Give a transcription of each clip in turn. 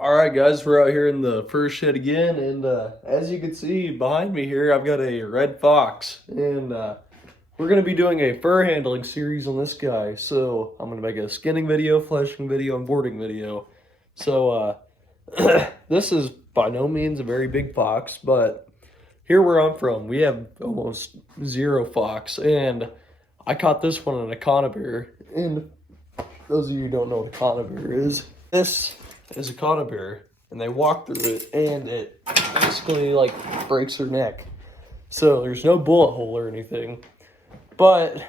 All right, guys, we're out here in the fur shed again, and as you can see behind me here, I've got a red fox, and we're gonna be doing a fur handling series on this guy. So I'm gonna make a skinning video, fleshing video, and boarding video. So this is by no means a very big fox, but here where I'm from, we have almost zero fox, and I caught this one in a conibear. And those of you who don't know what a conibear is, this is a conibear, and they walk through it, and it basically like breaks their neck. So there's no bullet hole or anything, but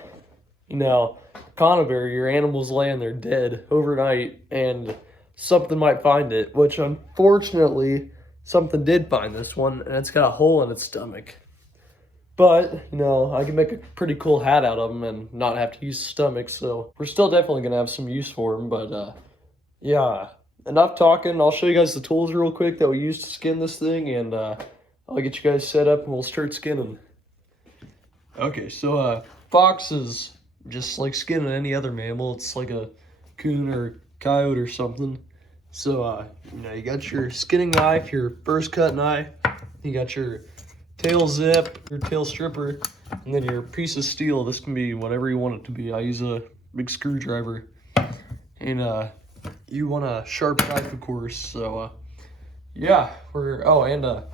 conibear, your animal's laying there dead overnight, and something might find it. Which unfortunately, something did find this one, and it's got a hole in its stomach. But, I can make a pretty cool hat out of them and not have to use the stomach, so we're still definitely going to have some use for them, but, yeah. Enough talking. I'll show you guys the tools real quick that we use to skin this thing, and, I'll get you guys set up and we'll start skinning. Okay, so, fox is just like skinning any other mammal. It's like a coon or coyote or something. So, you got your skinning knife, your first cut knife, you got your tail zip, your tail stripper, and then your piece of steel. This can be whatever you want it to be. I use a big screwdriver. And you want a sharp knife, of course. So yeah, and a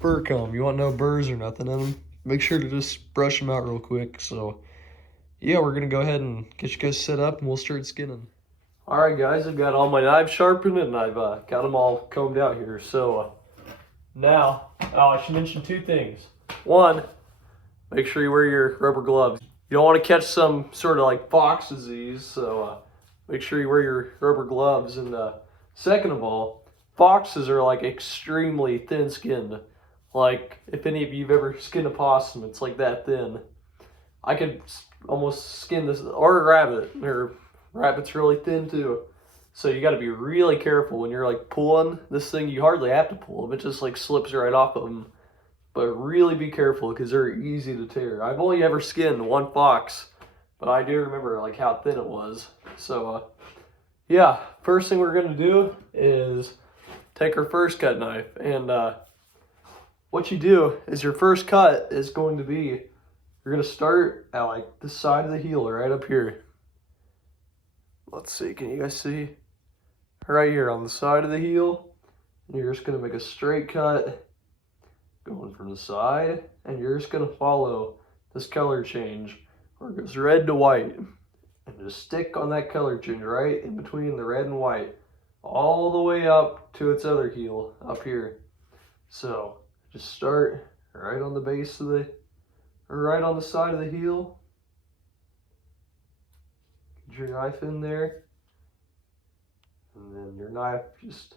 fur comb. You want no burrs or nothing in them. Make sure to just brush them out real quick. So yeah, we're gonna go ahead and get you guys set up and we'll start skinning. All right, guys, I've got all my knives sharpened and I've got them all combed out here. So now, I should mention two things. One, make sure you wear your rubber gloves. You don't want to catch some sort of like fox disease, so make sure you wear your rubber gloves. And second of all, foxes are like extremely thin-skinned. Like, if any of you have ever skinned a possum, it's like that thin. I could almost skin this, or a rabbit, or rabbit's really thin too. So you got to be really careful when you're like pulling this thing. You hardly have to pull them. It just like slips right off of them. But really be careful because they're easy to tear. I've only ever skinned one fox, but I do remember like how thin it was. So yeah, first thing we're going to do is take our first cut knife. And what you do is your first cut is going to be, you're going to start at like the side of the heel right up here. Let's see, can you guys see? Right here on the side of the heel. And you're just going to make a straight cut going from the side, and you're just going to follow this color change where it goes red to white, and just stick on that color change right in between the red and white all the way up to its other heel up here. So just start right on the base of the, or right on the side of the heel. Get your knife in there. And then your knife just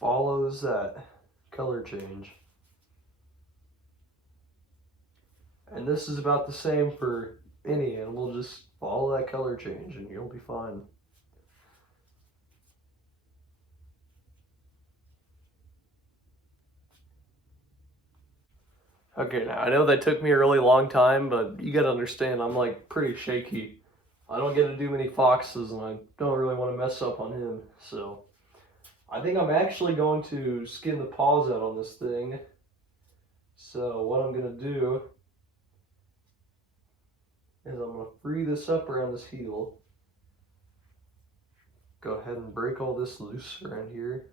follows that color change. And this is about the same for any animal. Just follow that color change and you'll be fine. Okay, now I know that took me a really long time, but you gotta understand I'm like pretty shaky. I don't get to do many foxes, and I don't really want to mess up on him. So I think I'm actually going to skin the paws out on this thing. So what I'm going to do is I'm going to free this up around this heel. Go ahead and break all this loose around here.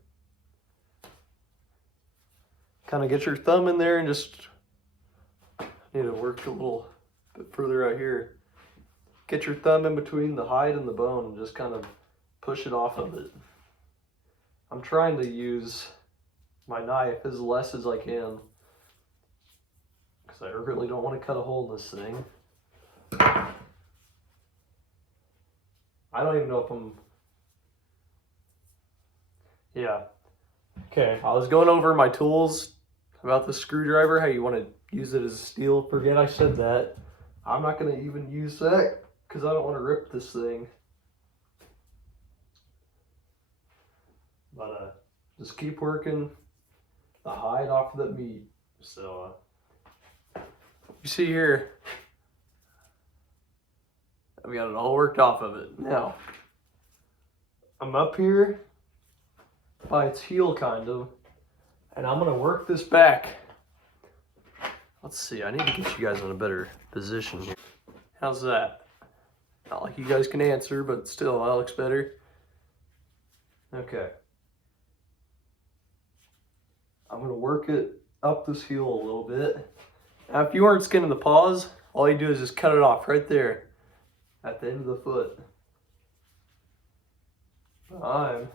Kind of get your thumb in there and just need to work a little bit further out here. Get your thumb in between the hide and the bone and just kind of push it off of it. I'm trying to use my knife as less as I can because I really don't want to cut a hole in this thing. I don't even know if I'm... Yeah. Okay, I was going over my tools about the screwdriver, how you want to use it as steel. Forget I said that. I'm not going to even use that because I don't want to rip this thing. But just keep working the hide off of that meat. So you see here, we got it all worked off of it. Now, I'm up here by its heel, kind of. And I'm gonna work this back. Let's see, I need to get you guys in a better position here. How's that? Not like you guys can answer, but still, that looks better. Okay. I'm gonna work it up this heel a little bit. Now, if you weren't skinning the paws, all you do is just cut it off right there at the end of the foot. I'm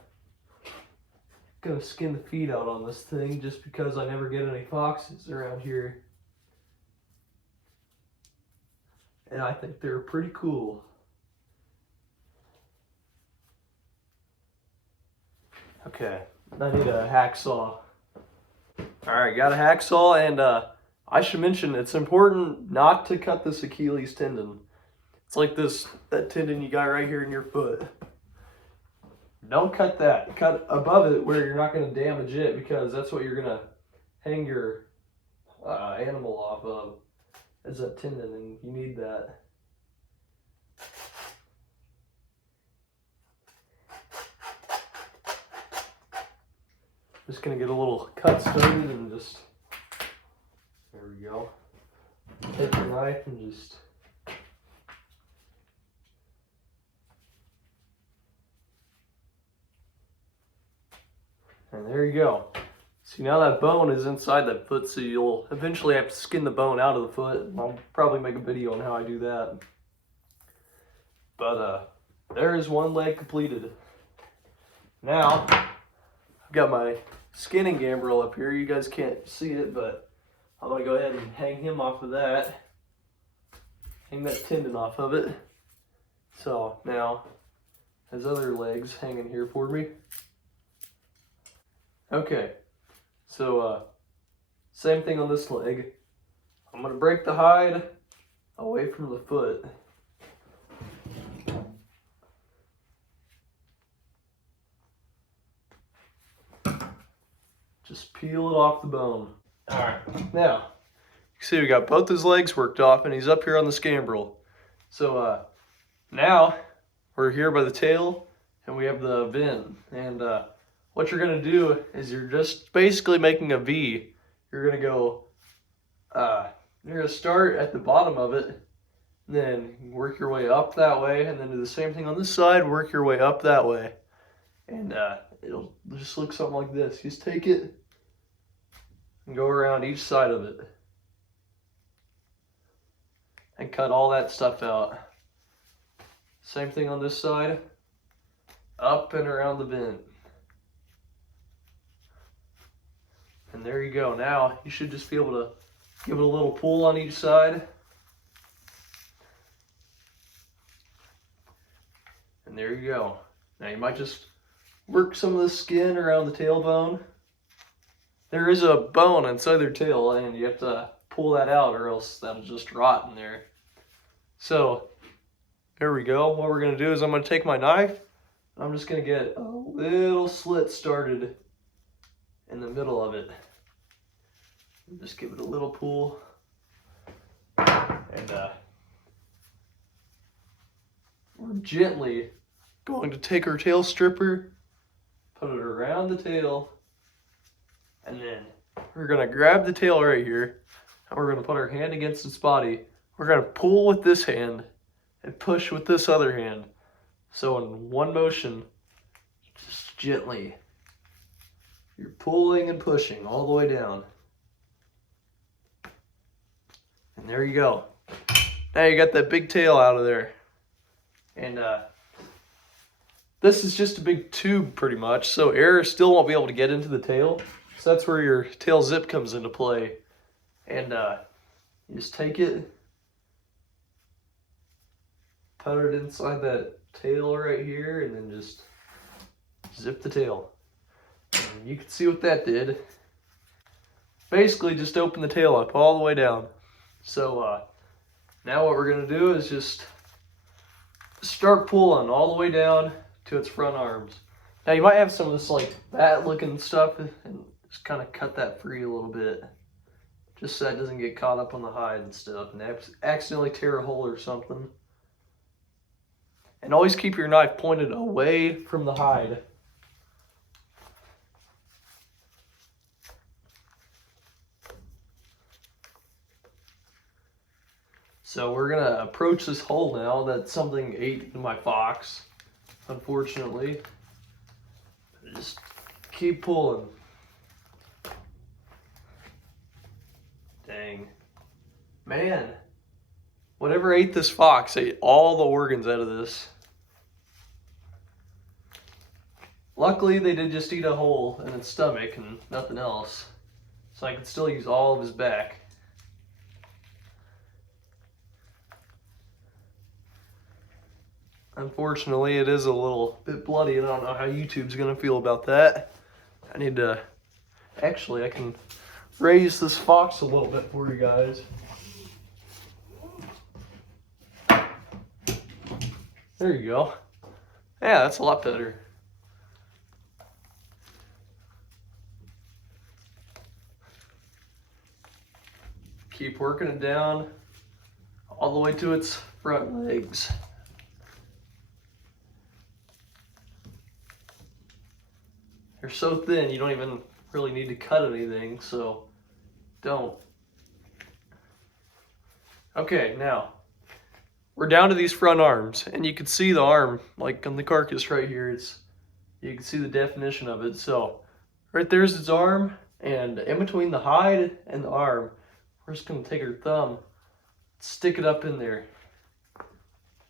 gonna skin the feet out on this thing just because I never get any foxes around here. And I think they're pretty cool. Okay, I need a hacksaw. Alright, got a hacksaw, and I should mention it's important not to cut this Achilles tendon. It's like that tendon you got right here in your foot. Don't cut that. Cut above it where you're not going to damage it, because that's what you're going to hang your animal off of, is that tendon, and you need that. Just going to get a little cut started and just, there we go. Take your knife and just and there you go. See, now that bone is inside that foot, so you'll eventually have to skin the bone out of the foot. I'll probably make a video on how I do that. But there is one leg completed. Now, I've got my skinning gambrel up here. You guys can't see it, but I'm gonna go ahead and hang him off of that. Hang that tendon off of it. So now, his other leg's hanging here for me. Okay, so same thing on this leg. I'm gonna break the hide away from the foot. Just peel it off the bone. All right, now, you see we got both his legs worked off and he's up here on the scambrel. So now we're here by the tail and we have the VIN. And what you're gonna do is you're just basically making a V. You're gonna go, you're gonna start at the bottom of it, then work your way up that way, and then do the same thing on this side, work your way up that way. And it'll just look something like this. You just take it and go around each side of it and cut all that stuff out. Same thing on this side, up and around the VIN. And there you go. Now you should just be able to give it a little pull on each side. And there you go. Now you might just work some of the skin around the tailbone. There is a bone inside their tail and you have to pull that out or else that'll just rot in there. So there we go. What we're going to do is I'm going to take my knife. I'm just going to get a little slit started in the middle of it. Just give it a little pull. And we're gently going to take our tail stripper, put it around the tail, and then we're going to grab the tail right here, and we're going to put our hand against its body. We're going to pull with this hand and push with this other hand. So in one motion, just gently, you're pulling and pushing all the way down. And there you go. Now you got that big tail out of there. And this is just a big tube pretty much, so air still won't be able to get into the tail. So that's where your tail zip comes into play. And you just take it, put it inside that tail right here, and then just zip the tail. And you can see what that did. Basically just open the tail up all the way down. So now what we're going to do is just start pulling all the way down to its front arms. Now you might have some of this like that looking stuff and just kind of cut that free a little bit. Just so that doesn't get caught up on the hide and stuff and accidentally tear a hole or something. And always keep your knife pointed away from the hide. So we're gonna approach this hole now that something ate my fox, unfortunately. Just keep pulling. Dang. Man, whatever ate this fox ate all the organs out of this. Luckily, they did just eat a hole in its stomach and nothing else. So I can still use all of his back. Unfortunately, it is a little bit bloody, and I don't know how YouTube's gonna feel about that. I need to, actually, I can raise this fox a little bit for you guys. There you go. Yeah, that's a lot better. Keep working it down all the way to its front legs. They're so thin, you don't even really need to cut anything, so don't. Okay, now we're down to these front arms, and you can see the arm, like on the carcass right here. You can see the definition of it. So right there's its arm, and in between the hide and the arm, we're just gonna take our thumb, stick it up in there,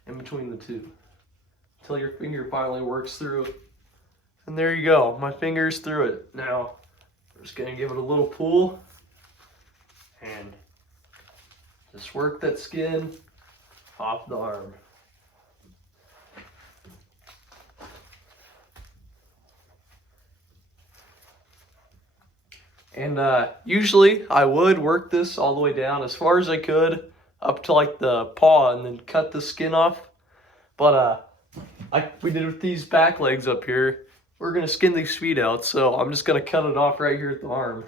in between the two, until your finger finally works through it. And there you go, my finger's through it. Now, we're just gonna give it a little pull and just work that skin off the arm. And usually I would work this all the way down as far as I could up to like the paw and then cut the skin off. But like we did with these back legs up here, we're gonna skin these feet out, so I'm just gonna cut it off right here at the arm.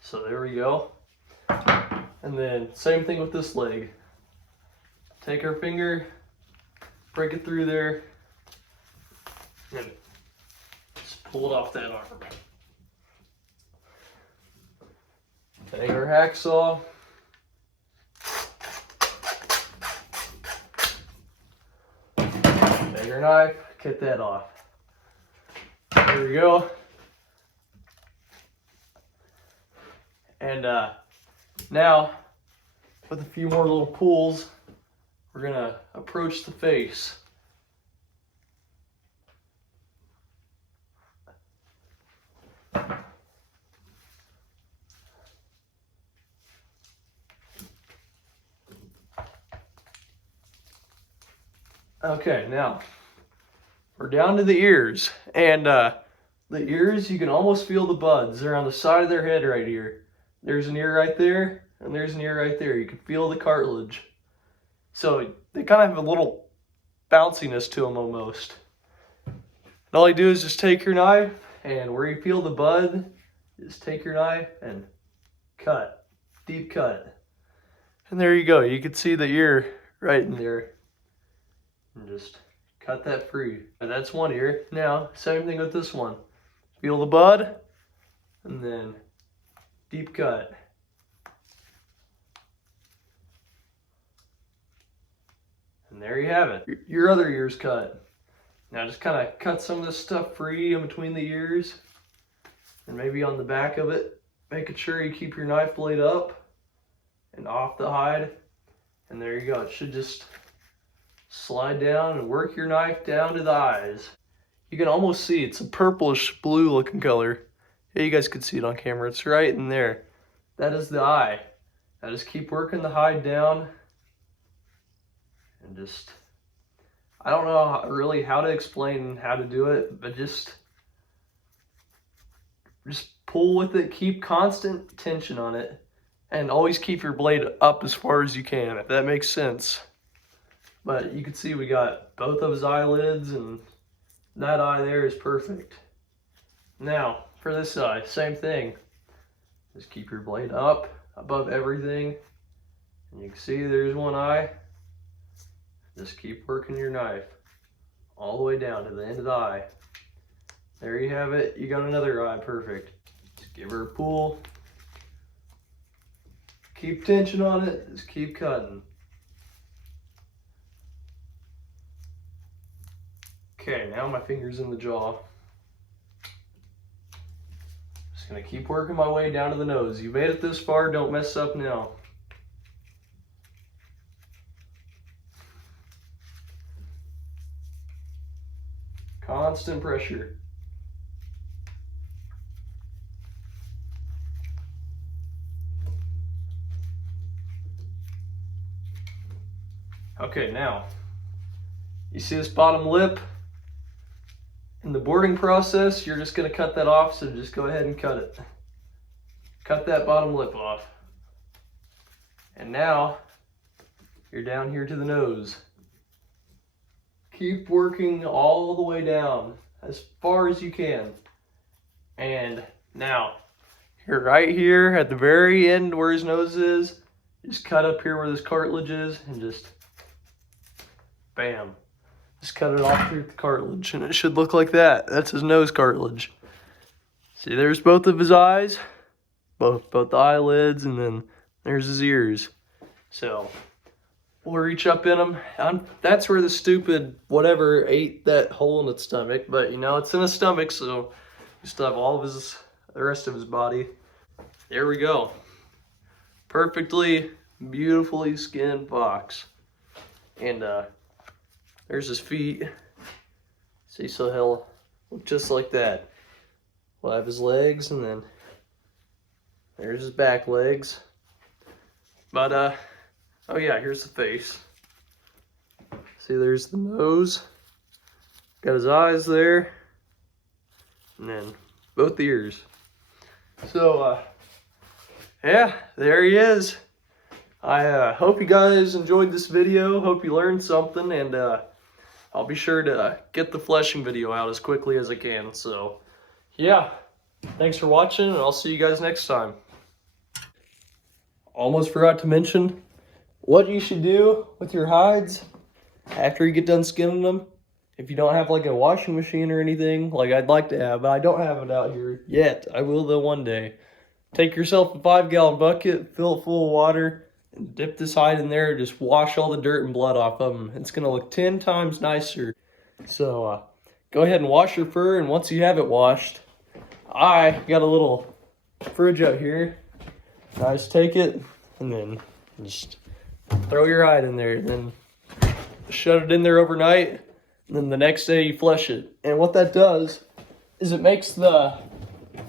So there we go. And then same thing with this leg. Take our finger, break it through there, and just pull it off that arm. Take our hacksaw, take our knife, cut that off. There we go. And now, with a few more little pulls, we're gonna approach the face. Okay, now we're down to the ears, and the ears, you can almost feel the buds. They're on the side of their head right here. There's an ear right there, and there's an ear right there. You can feel the cartilage. So they kind of have a little bounciness to them almost. And all you do is just take your knife, and where you feel the bud, just take your knife and cut, deep cut. And there you go. You can see the ear right in there. And just cut that free. And that's one ear. Now, same thing with this one. Feel the bud, and then deep cut. And there you have it. Your other ear's cut. Now just kind of cut some of this stuff free in between the ears, and maybe on the back of it, making sure you keep your knife blade up and off the hide. And there you go. It should just slide down and work your knife down to the eyes. You can almost see it's a purplish blue looking color. Yeah, you guys can see it on camera. It's right in there. That is the eye. Now just keep working the hide down and just, I don't know really how to explain how to do it, but just pull with it, keep constant tension on it, and always keep your blade up as far as you can, if that makes sense. But you can see we got both of his eyelids, and that eye there is perfect. Now, for this eye, same thing. Just keep your blade up above everything. And you can see there's one eye. Just keep working your knife. all the way down to the end of the eye. There you have it. You got another eye. Perfect. Just give her a pull. Keep tension on it. Just keep cutting. Okay, now my finger's in the jaw. Just gonna keep working my way down to the nose. You made it this far, don't mess up now. Constant pressure. Okay, now, you see this bottom lip? In the boarding process, you're just gonna cut that off, so just go ahead and cut it. Cut that bottom lip off. And now, you're down here to the nose. Keep working all the way down, as far as you can. And now, you're right here at the very end where his nose is. Just cut up here where this cartilage is, and just bam. Just cut it off through the cartilage, and it should look like that. That's his nose cartilage. See, there's both of his eyes, both the eyelids, and then there's his ears. So we'll reach up in him. That's where the stupid whatever ate that hole in its stomach, but you know, it's in his stomach, so we still have all of the rest of his body. There we go. Perfectly, beautifully skinned fox. And there's his feet. See, so he'll look just like that. We'll have his legs, and then there's his back legs. But, oh yeah, here's the face. See, there's the nose. Got his eyes there. And then both ears. So, yeah, there he is. I hope you guys enjoyed this video. Hope you learned something, and I'll be sure to get the fleshing video out as quickly as I can. So, yeah, thanks for watching, and I'll see you guys next time. Almost forgot to mention what you should do with your hides after you get done skinning them. If you don't have like a washing machine or anything, like I'd like to have, but I don't have it out here yet. I will though one day. Take yourself a 5-gallon bucket, fill it full of water, and dip this hide in there. Just wash all the dirt and blood off of them. It's gonna look 10 times nicer. So go ahead and wash your fur, and once you have it washed, I got a little fridge out here. I just take it and then just throw your hide in there, and then shut it in there overnight, and then the next day you flesh it. And what that does is it makes the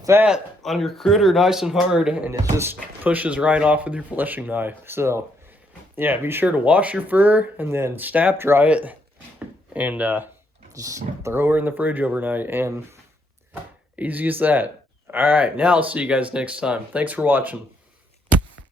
fat on your critter nice and hard, and it just pushes right off with your fleshing knife. So yeah, be sure to wash your fur and then snap dry it, and just throw her in the fridge overnight, and easy as that. All right, now I'll see you guys next time. Thanks for watching.